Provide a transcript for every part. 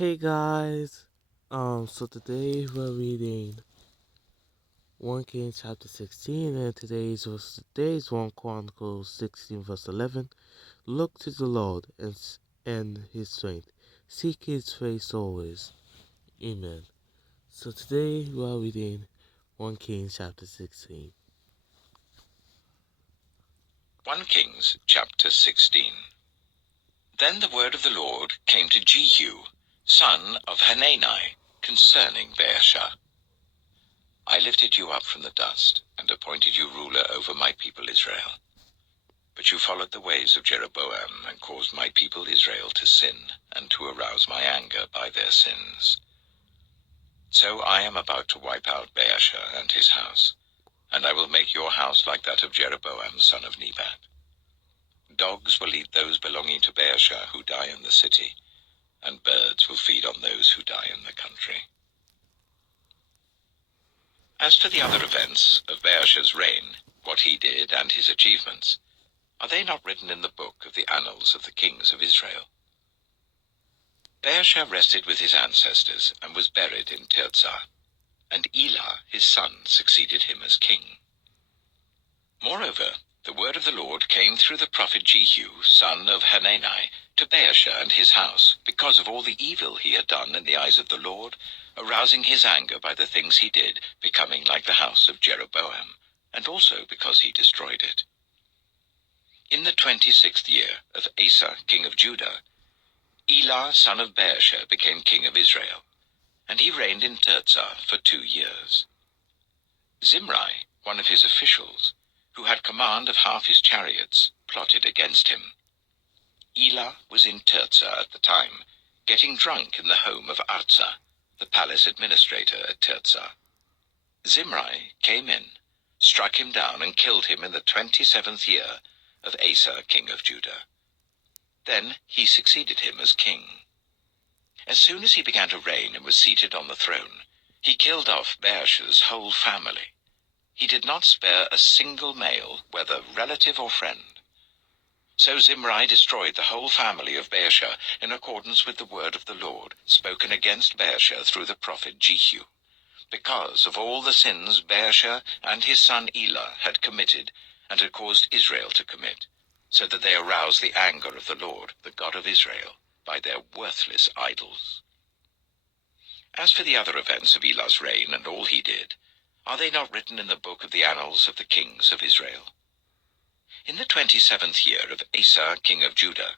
Hey guys, so today we're reading 1 Kings chapter 16, and today's 1 Chronicles 16 verse 11. Look to the Lord and his strength. Seek his face always. Amen. So today we're reading 1 Kings chapter 16. 1 Kings chapter 16. Then the word of the Lord came to Jehu, son of Hanani, concerning Baasha. I lifted you up from the dust, and appointed you ruler over my people Israel. But you followed the ways of Jeroboam, and caused my people Israel to sin, and to arouse my anger by their sins. So I am about to wipe out Baasha and his house, and I will make your house like that of Jeroboam son of Nebat. Dogs will eat those belonging to Baasha who die in the city, and birds will feed on those who die in the country. As for the other events of Baasha's reign, what he did and his achievements, are they not written in the book of the annals of the kings of Israel? Baasha rested with his ancestors and was buried in Tirzah, and Elah his son succeeded him as king. Moreover, the word of the Lord came through the prophet Jehu, son of Hanani, to Baasha and his house, because of all the evil he had done in the eyes of the Lord, arousing his anger by the things he did, becoming like the house of Jeroboam, and also because he destroyed it. In the 26th year of Asa king of Judah, Elah son of Baasha became king of Israel, and he reigned in Tirzah for 2 years. Zimri, one of his officials, who had command of half his chariots, plotted against him. Elah was in Tirzah at the time, getting drunk in the home of Arza, the palace administrator at Tirzah. Zimri came in, struck him down, and killed him in the 27th year of Asa king of Judah. Then he succeeded him as king. As soon as he began to reign and was seated on the throne, he killed off Baasha's whole family. He did not spare a single male, whether relative or friend. So Zimri destroyed the whole family of Baasha in accordance with the word of the Lord, spoken against Baasha through the prophet Jehu, because of all the sins Baasha and his son Elah had committed and had caused Israel to commit, so that they aroused the anger of the Lord, the God of Israel, by their worthless idols. As for the other events of Elah's reign and all he did, are they not written in the book of the annals of the kings of Israel? In the 27th year of Asa king of Judah,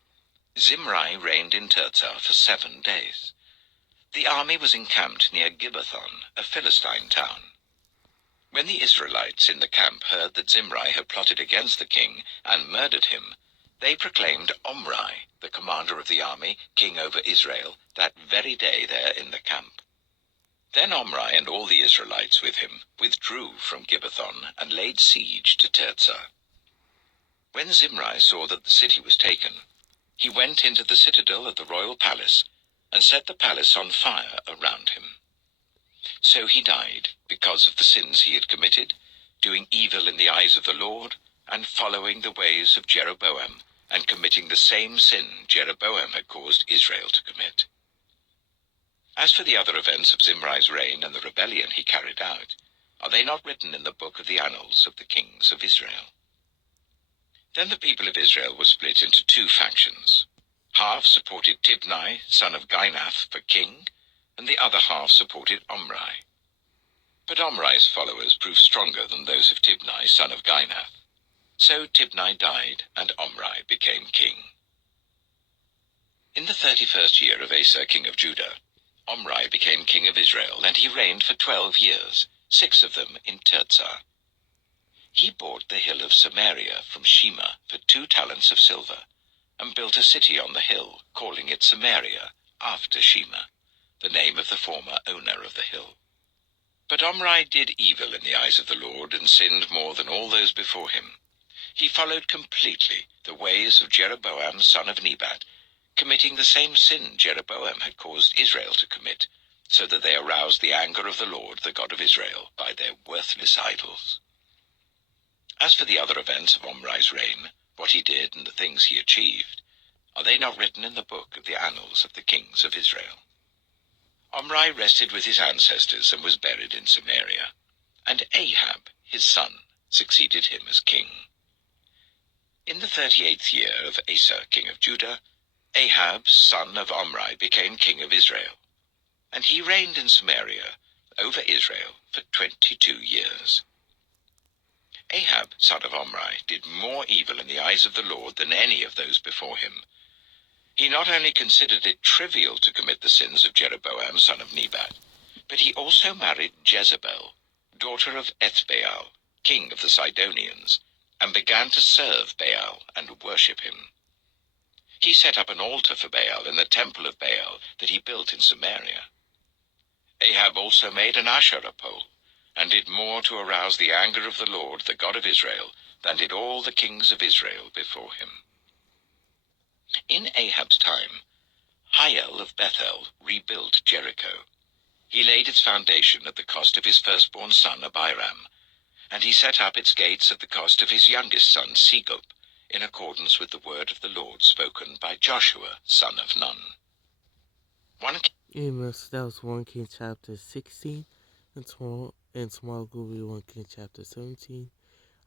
Zimri reigned in Tirzah for 7 days. The army was encamped near Gibbethon, a Philistine town. When the Israelites in the camp heard that Zimri had plotted against the king and murdered him, they proclaimed Omri, the commander of the army, king over Israel, that very day there in the camp. Then Omri and all the Israelites with him withdrew from Gibbethon and laid siege to Tirzah. When Zimri saw that the city was taken, he went into the citadel of the royal palace and set the palace on fire around him. So he died because of the sins he had committed, doing evil in the eyes of the Lord, and following the ways of Jeroboam, and committing the same sin Jeroboam had caused Israel to commit. As for the other events of Zimri's reign and the rebellion he carried out, are they not written in the book of the annals of the kings of Israel? Then the people of Israel were split into 2 factions. Half supported Tibni, son of Ginath, for king, and the other half supported Omri. But Omri's followers proved stronger than those of Tibni, son of Ginath. So Tibni died, and Omri became king. In the 31st year of Asa king of Judah, Omri became king of Israel, and he reigned for 12 years, 6 of them in Tirzah. He bought the hill of Samaria from Shema for 2 talents of silver, and built a city on the hill, calling it Samaria, after Shema, the name of the former owner of the hill. But Omri did evil in the eyes of the Lord, and sinned more than all those before him. He followed completely the ways of Jeroboam son of Nebat, committing the same sin Jeroboam had caused Israel to commit, so that they aroused the anger of the Lord, the God of Israel, by their worthless idols. As for the other events of Omri's reign, what he did and the things he achieved, are they not written in the book of the annals of the kings of Israel? Omri rested with his ancestors and was buried in Samaria, and Ahab, his son, succeeded him as king. In the 38th year of Asa, king of Judah, Ahab, son of Omri, became king of Israel, and he reigned in Samaria over Israel for 22 years. Ahab, son of Omri, did more evil in the eyes of the Lord than any of those before him. He not only considered it trivial to commit the sins of Jeroboam, son of Nebat, but he also married Jezebel, daughter of Ethbaal, king of the Sidonians, and began to serve Baal and worship him. He set up an altar for Baal in the temple of Baal that he built in Samaria. Ahab also made an Asherah pole, and did more to arouse the anger of the Lord, the God of Israel, than did all the kings of Israel before him. In Ahab's time, Hiel of Bethel rebuilt Jericho. He laid its foundation at the cost of his firstborn son Abiram, and he set up its gates at the cost of his youngest son Segub, in accordance with the word of the Lord spoken by Joshua, son of Nun. Amen. So that was 1 King chapter 16, and tomorrow will be 1 King chapter 17.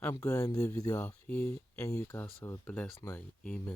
I'm going to end the video off here, and you guys have a blessed night. Amen.